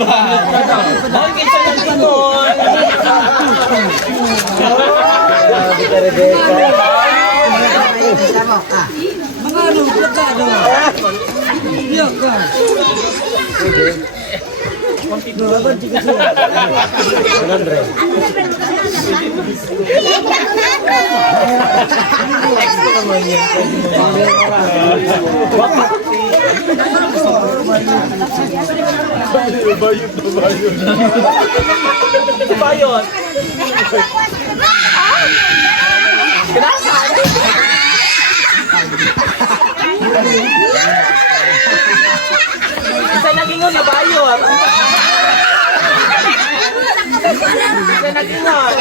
Hoy, kinsa lang tingol. Mga ano, plakado. Iyak ka. Bayot. Isa nagingon na bayot. Isa nagingon.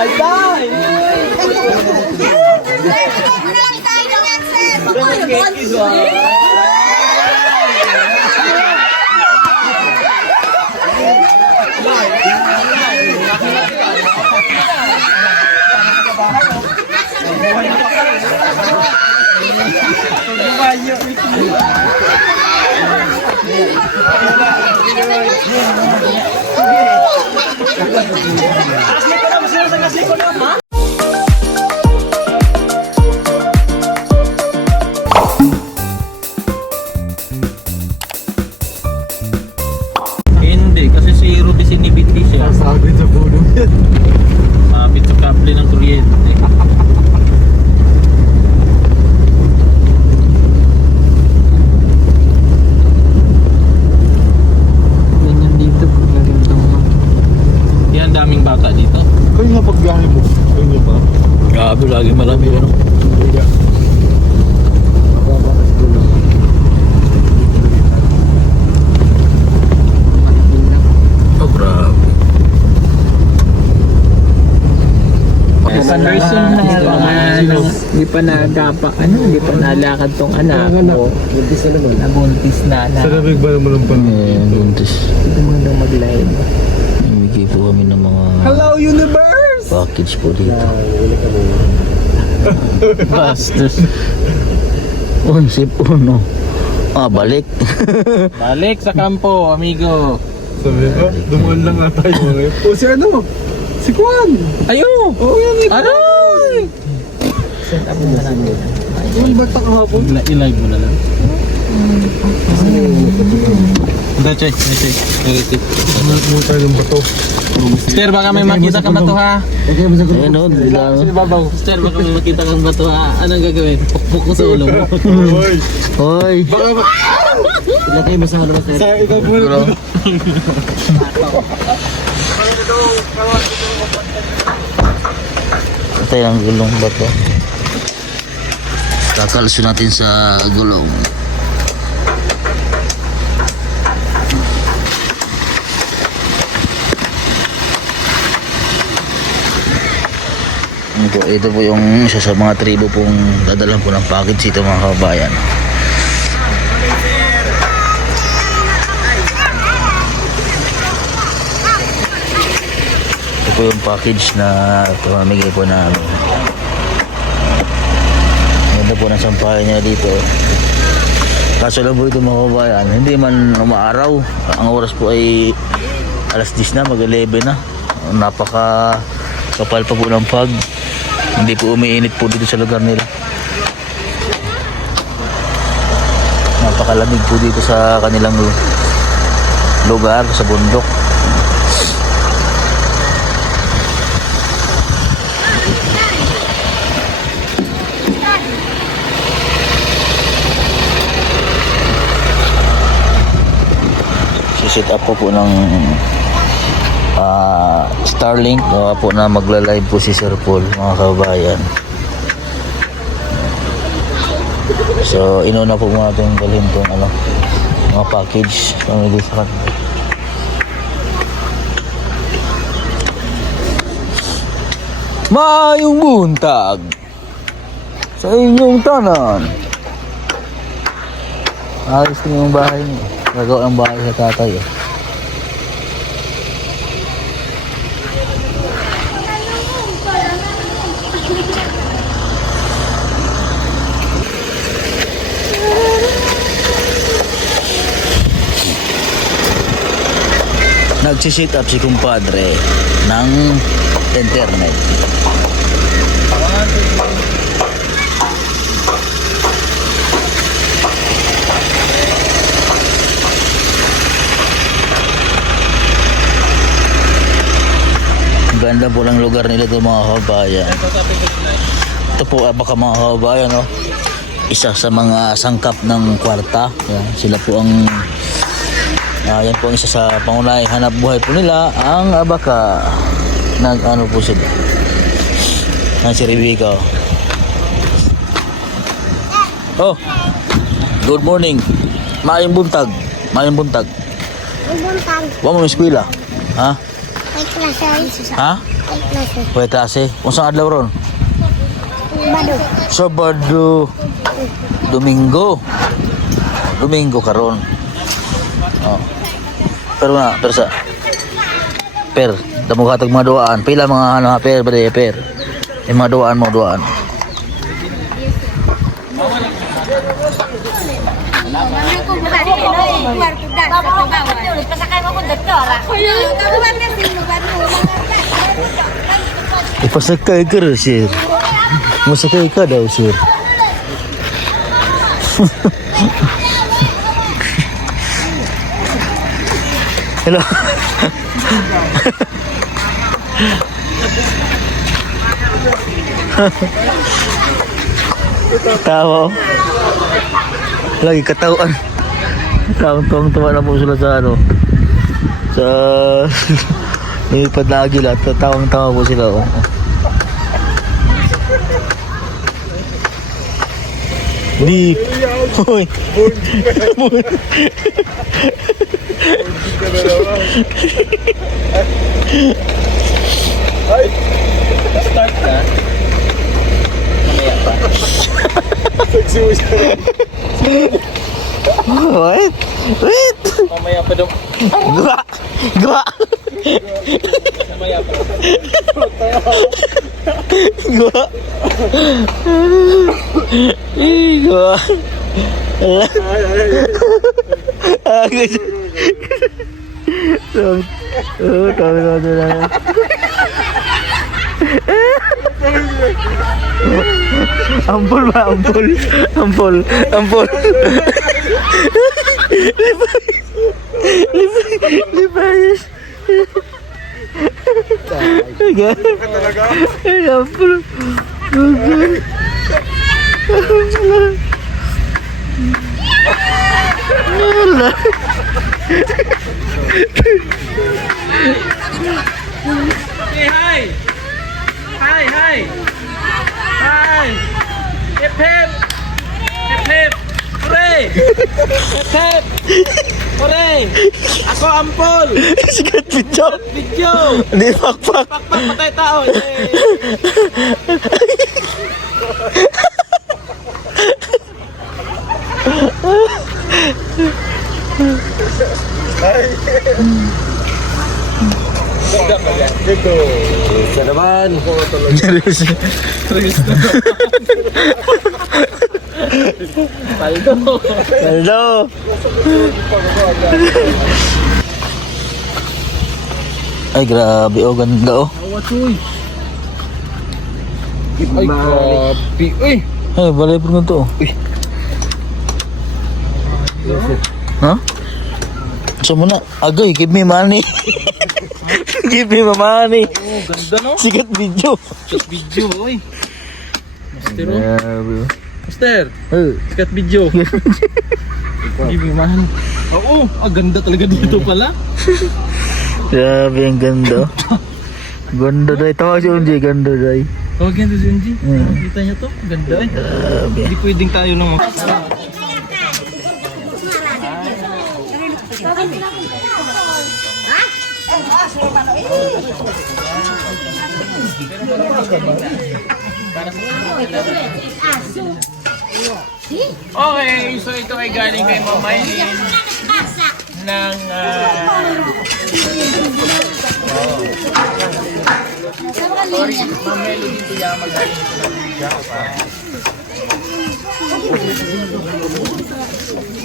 Ay, tay! Hindi, kasi si Ruby sinibiti siya. Sabi sa puno yan. Sabit sa kable ng kuryente. Ganyan dito pag nagandang mga. Yan, daming bata dito. Kayo nga pagbiyahe mo. Kayo nga ba? Grabe, lagi marami ano. Hindi ka. Mababa sa puno. Oh, grabe. Person na hindi pa nagapa, hindi pa nalakad tong anak ko. Buntis na naman. Nabuntis na na. Sa labig ba naman ang panahon? Buntis. Hindi mo nang mag-live. Namigay po kami ng mga Hello, universe! package po dito. Uli ka mo. Bastos. Unsip uno. Balik. Balik sa kampo, amigo. Sabi ko, dumaan lang nga tayo ngayon. O si ano? Si Kwan! Ayo! Oo yan eh. Aray! Set up na namin. Yung bata kahapon. I-live mo na lang. Hindi, Choy. Negative. Ano tayo ng bato? Mister, baka may makita kang bato ha. Okay, basta ko. Ayun o, dilaw. Mister, baka may makita kang bato ha. Anong gagawin? Pukpuk ko sa ulo mo. Hoy! Hoy! Baka ba? Ilagay mo sa ano, sir. Sa ikaw po na. Patay ang gulong bato. Kakalso natin sa gulong. Ito po yung isa sa mga tribo pong dadalan po ng package dito mga kabayan. Ito po yung package na pamamigay po namin. Ganda po ng sampahan niya dito. Kaso lang po ito mga kabayan, hindi man umaaraw. Ang oras po ay alas 10 na, mag-11 na. Napaka kapal pa po ng pag. Hindi po umiinit po dito sa lugar nila. Napakalamig po dito sa kanilang lugar, sa bundok. Sisit up po ng Starlink po na magla-live po si Sir Paul mga kabayan. So inuna po natin dalhin itong mga package pamili sa kanila. Maayong buntag sa inyong tanan. Ayos din yung bahay niyo. Gagawa ang bahay sa tatay nagsisit up si kumpadre ng internet. Ganda po ng lugar nila ito mga kabayan. Ito po baka mga kabayan, no? Isa sa mga sangkap ng kwarta. Yan, sila po ang yan po ang isa sa pangunahing hanap buhay po nila, ang abaka. Nag-ano po sila. Yan si Rebecca. Oh, good morning. Maayong buntag. Maayong buntag. Buntag. Wa mo eskwela. Ha? Ay klase. Ha? Ay klase. Pwede klase. Unsang adlaw ron? Bado. Sabado. Domingo. Domingo karon. Oh. Pero na, persa. Per, damo katag mga duaan. Pila mga ano, per, per. Yung mga duaan mo, duaan. Ipasakay ka rin, sir. Masakay ka daw, sir. Hello. Tawa. Lagi katawan. Tuwang-tuwa na po sila sa ano. Sa nilipad na agila. Tawang-tawa po sila. Oh. Di. Hoy. Ay! Start na. Mamaya pa. Sexy mo siya. Wait. Wait. Mamaya pa daw. Gwa. Gwa. Mamaya pa. Gwa. Gwa. Ay, ay, ay. Kami na. Ampul ba? Ampul. Ampul. Ampul. Libayas. Talaga? Ampul. Hey, hi! Hi, hi! Hi! Hip hip! Hip hip! Hooray! Hip hip! Hooray! Ako ampol! Sikat video. Video! Hindi pakpak. Pakpak patay tao! Yay! Ganda ka yan. Ganda. Siya naman. Paldo! Hello. Ay grabe, oh ganda oh. Awatoy! Ay, grabe! Uy! Ay balay po nga to oh. Ha? So muna, agay, give me money. Give me my money. Oh, ganda no? Sikat video. Shot video, uy! Master, oh. Grabe oh. Master! Eh, Sikat video! Give me man. Oo, ganda talaga dito pala. grabe ang ganda. Ganda day. Tawag si Unji, ganda day. Oh, ganda si Unji. Hmm. Kita niyo to? Ganda eh. Grabe. Hindi pwedeng tayo nang Okay, so ito ay galing kay Ma'am Maylin ng sorry, Ma'am Maylin dito yan magaling ito ng Java.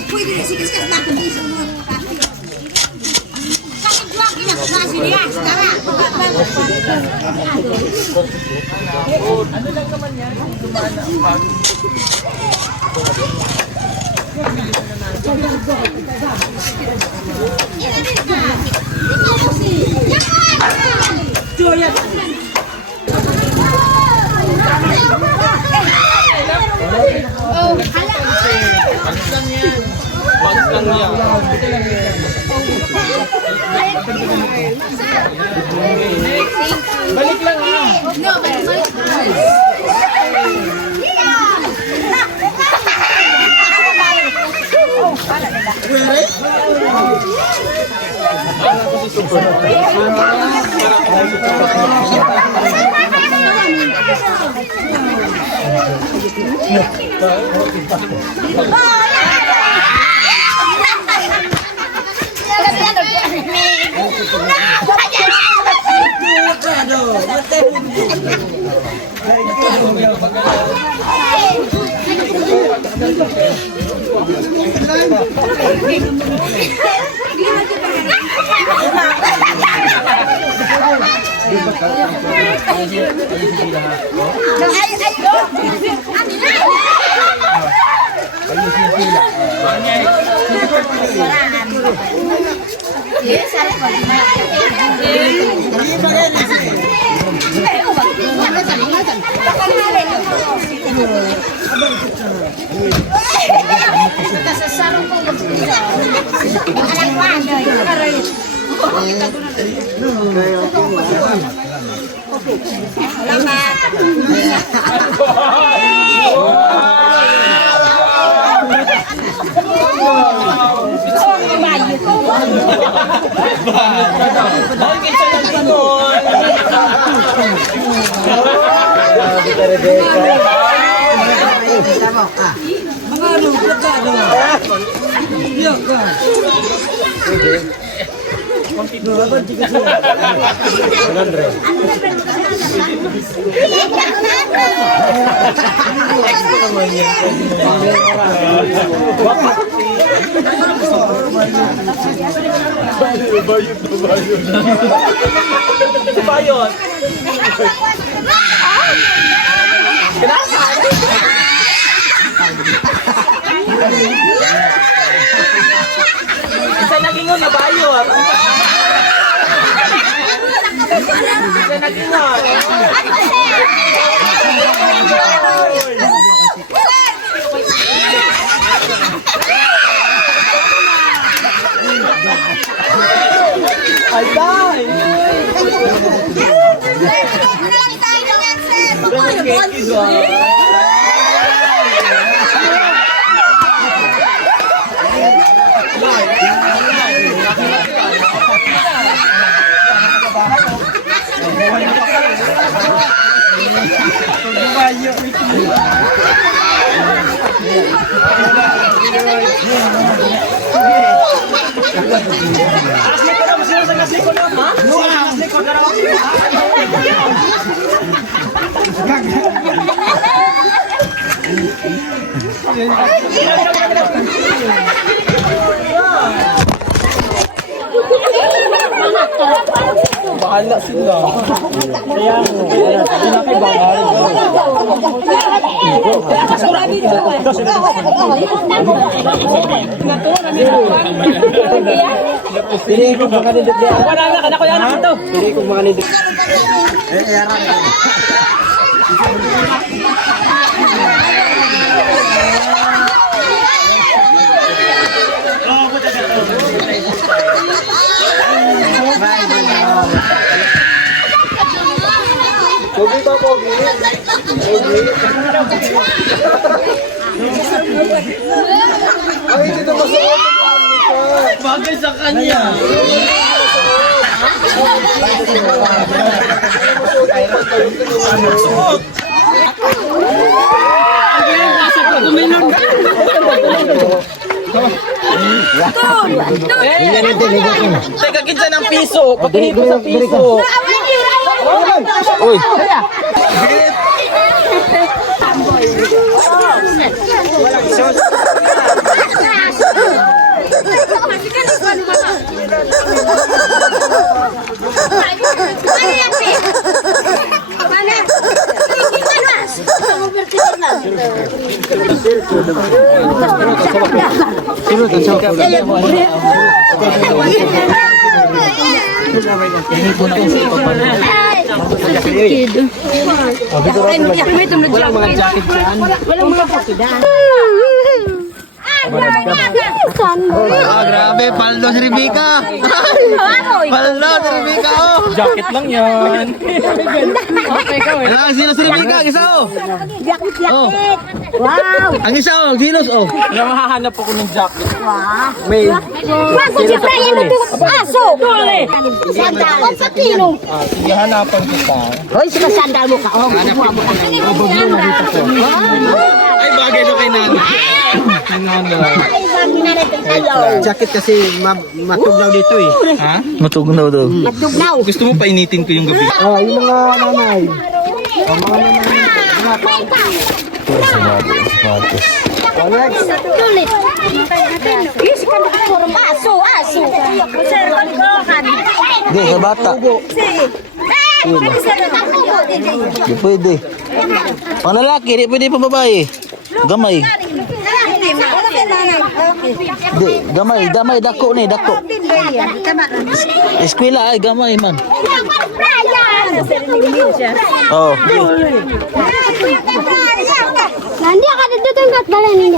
Pwede na sikas-kas na kung di sa mga Balik lang ah. Isa nagingon na bayot. Isa nagingon. Ay, dai! Bahala sila. Kaya pili ko mga nindot niya. Wala na, kana ko yan ito. Pili ko mga nindot. Yaran. Pogi ba, Pogi? Pogi? Ay, dito masuot. Bagay sa kanya. Teka, kinsa ng piso. Pagkihito sa piso. Uy. Ah, grabe, paldo si Rebecca. Paldo si Rebecca, oh. Jacket lang yan. Okay, ikaw eh. Ang silos si Rebecca, ang isa, oh. Jacket. Oh. Wow. Ang isa, oh, ang silos, oh. Kaya mahahanap ako ng jacket. Bakit siya kaya nito? Aso. Sandal. O sa kino. Sige, hanapan kita. Hoy, sila sandal mo ka. Oh, kuha mo ka. Ay, bagay na kay Nana. Ay, bagay na natin tayo. Jacket kasi matugnaw dito eh. Ha? Matugnaw daw. Matugnaw. Gusto mo painitin ko yung gabi? Yung mga nanay. Sapatos. Tulit. Yes, kan puro aso. Sir, ko kan. Hindi, sa bata. Di pwede. Pang lalaki, di pwede pang babae. Gamay. Di, gamay, dako ni, dako. Eskwela ay gamay man. Oh. Nanti akan ditunggat badan ini.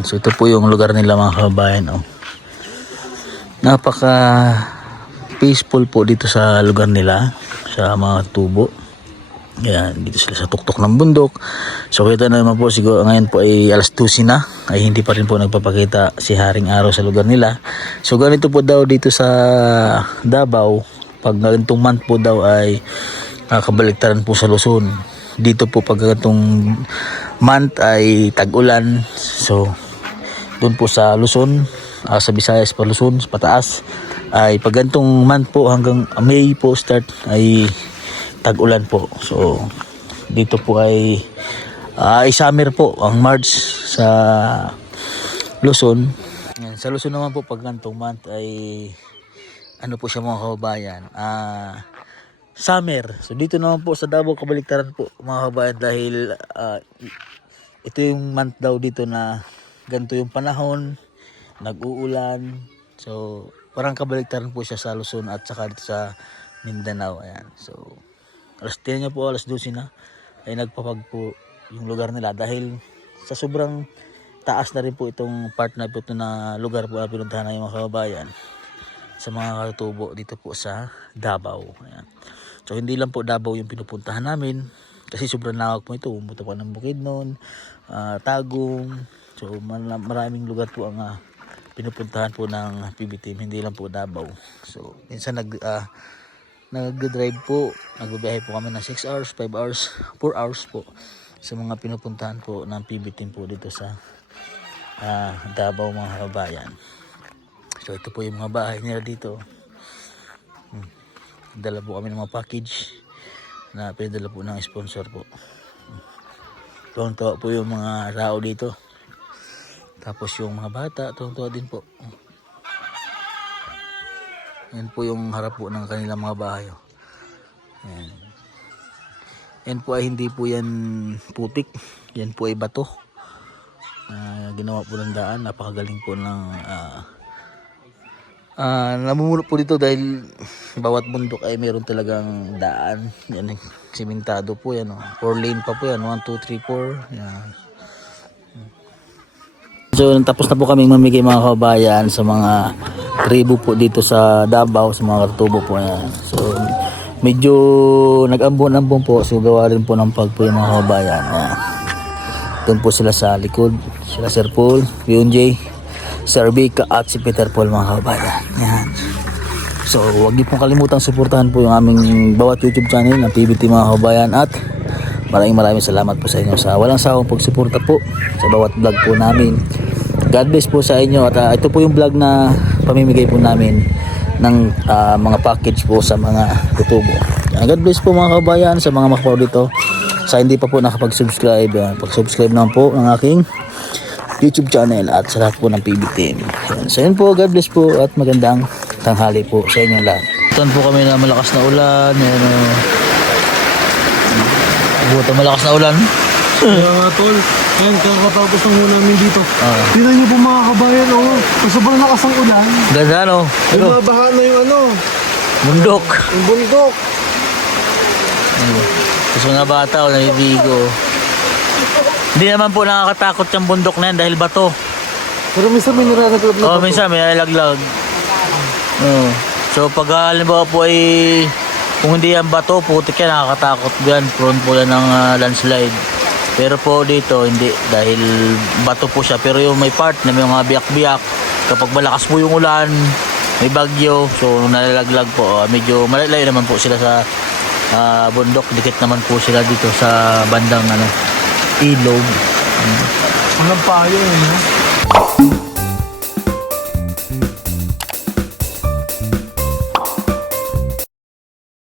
So ito po yung lugar nila mga kababayan. Oh. Napaka peaceful po dito sa lugar nila, sa mga tubo. Yan, dito sila sa tuktok ng bundok. So kita naman po siguro ngayon po ay alas 12 na, ay hindi pa rin po nagpapakita si Haring Araw sa lugar nila. So ganito po daw dito sa Davao, pag ganitong month po daw ay kabaliktaran po sa Luzon. Dito po pag ganitong month ay tag-ulan. So doon po sa Luzon, sa Visayas pa Luzon, pataas ay pag ganitong month po hanggang May po start ay tag-ulan po. So dito po ay summer po ang March sa Luzon. Yan, sa Luzon naman po pag ganitong month ay ano po siya mga kababayan, summer. So dito naman po sa Davao kabaliktaran po mga kababayan, dahil ito yung month daw dito na ganito yung panahon, nag-uulan. So parang kabaliktaran po siya sa Luzon at saka dito sa Mindanao. Ayan. So alas 10 niya po, alas 12 na ay nagpapag po yung lugar nila dahil sa sobrang taas na rin po itong part na ito na lugar po na pinuntahan na yung mga kababayan sa mga katubo dito po sa Davao. Ayan. So hindi lang po Davao yung pinupuntahan namin kasi sobrang lawak po ito. Pumunta po ng Bukidnon, Tagum. So maraming lugar po ang pinupuntahan po ng PB team, hindi lang po Davao. So minsan nag-drive po, nagbibiyahe po kami ng 6 hours, 5 hours, 4 hours po sa mga pinupuntahan po ng PB team po dito sa Davao mga kababayan. So ito po yung mga bahay nila dito. Dala po kami ng mga package na pinadala po ng sponsor po. Tuwang-tuwa po yung mga tao dito. Tapos yung mga bata, tuwang-tuwa din po. Yan po yung harap po ng kanilang mga bahay. Yan. Yan po ay hindi po yan putik. Yan po ay bato. Ginawa po ng daan. Napakagaling po ng namumuno po dito dahil bawat bundok ay meron talagang daan. Yan, simentado po yan. 4 lane pa po yan. 1, 2, 3, 4. Yan. So tapos na po kaming mamigay mga kabayan sa mga tribo po dito sa Davao, sa mga katubo po yan. So medyo nag-ambon-ambon po, so gawa rin po ng pagpo yung mga kabayan. Doon po sila sa likod, sila Sir Paul, Yunjay, Sir Rebecca at si Peter Paul mga kabayan. Yan. So huwag niyo pong kalimutang suportahan po yung aming bawat YouTube channel ng PBT mga kabayan, at maraming salamat po sa inyo sa walang sawang pagsuporta po sa bawat vlog po namin. God bless po sa inyo at ito po yung vlog na pamimigay po namin ng mga package po sa mga tutubo. God bless po mga kabayan sa mga makapaw dito. Sa hindi pa po nakapag-subscribe, pag-subscribe naman po ng aking YouTube channel at sa lahat po ng PB Team. So yun po, God bless po at magandang tanghali po sa inyo lahat. Ito po kami na malakas na ulan. Buto malakas na ulan. Kaya nga tol, yan, kakatapos ng ulan namin dito. Tingnan niyo po mga kabayan, oh. Sobrang lakas ang ulan. Ganda no? Ano? Bumabaha na yung ano, Bundok. yung bundok. Tapos mga bata o naliligo. Hindi naman po nakakatakot yung bundok na yan dahil bato. Pero minsan may nararamdaman na Oo, minsan may alaglag. So pag halimbawa po ay kung hindi yan bato, putik yan, nakakatakot yan. Prone po yan ng landslide. Pero po dito hindi dahil bato po siya. Pero yung may part na may mga biyak-biyak, kapag malakas po yung ulan, may bagyo, so nalalaglag po. Medyo malalayo naman po sila sa bundok. Dikit naman po sila dito sa bandang ilog. Walang payo, eh.